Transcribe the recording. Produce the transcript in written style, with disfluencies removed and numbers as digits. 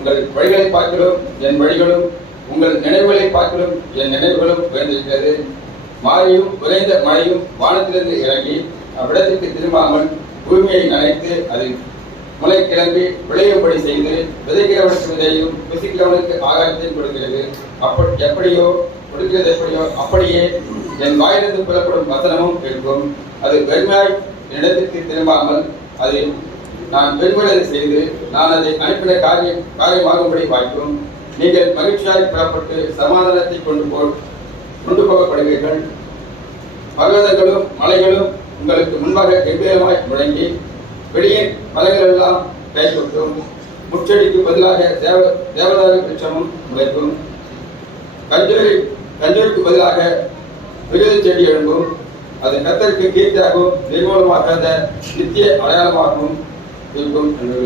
உங்கள் வழிகளை பார்க்கிறோம், என் வழிகளும் உங்கள் நினைவுகளை பார்க்கிறோம், என் நினைவுகளும் உயர்ந்திருக்கிறது. மாரியும் விரைந்த மழையும் வானத்திலிருந்து இறங்கி அவ்விடத்திற்கு திரும்பாமல் பூமியை நனைத்து அதில் முளை கிளம்பி விளையும்படி செய்து விதைக்கிறவனுக்கு விதையும் புசிக்கிறவனுக்கு ஆகாரத்தையும் கொடுக்கிறது. எப்படியோ கொடுக்கிறது எப்படியோ அப்படியே என் வாயிலிருந்து புறப்படும் வசனமும் இருக்கும். அது வெறுமையாய் என்னிடத்திற்கு திரும்பாமல் அதில் நான் விரும்புவதை செய்து நான் அதை அனுப்பின காரியமாகும்படி வாய்க்கும். நீங்கள் மகிழ்ச்சியாய் புறப்பட்டு சமாதானத்தை கொண்டு போகப்படுவீர்கள். பர்வதங்களும் மலைகளும் உங்களுக்கு முன்பாக கம்பீரமாய் முழங்கி வெளியே மலைகள் எல்லாம் கைகொட்டும். முச்செடிக்கு பதிலாக தேவதாரு விருட்சமும் முளைக்கும். கஞ்சூருக்கு பதிலாக விருது செடி எழும்பும். அது கர்த்தருக்கு கீர்த்தியாகவும் நிர்மூலமாக்காத நித்திய அடையாளமாகவும் இருக்கும் என்று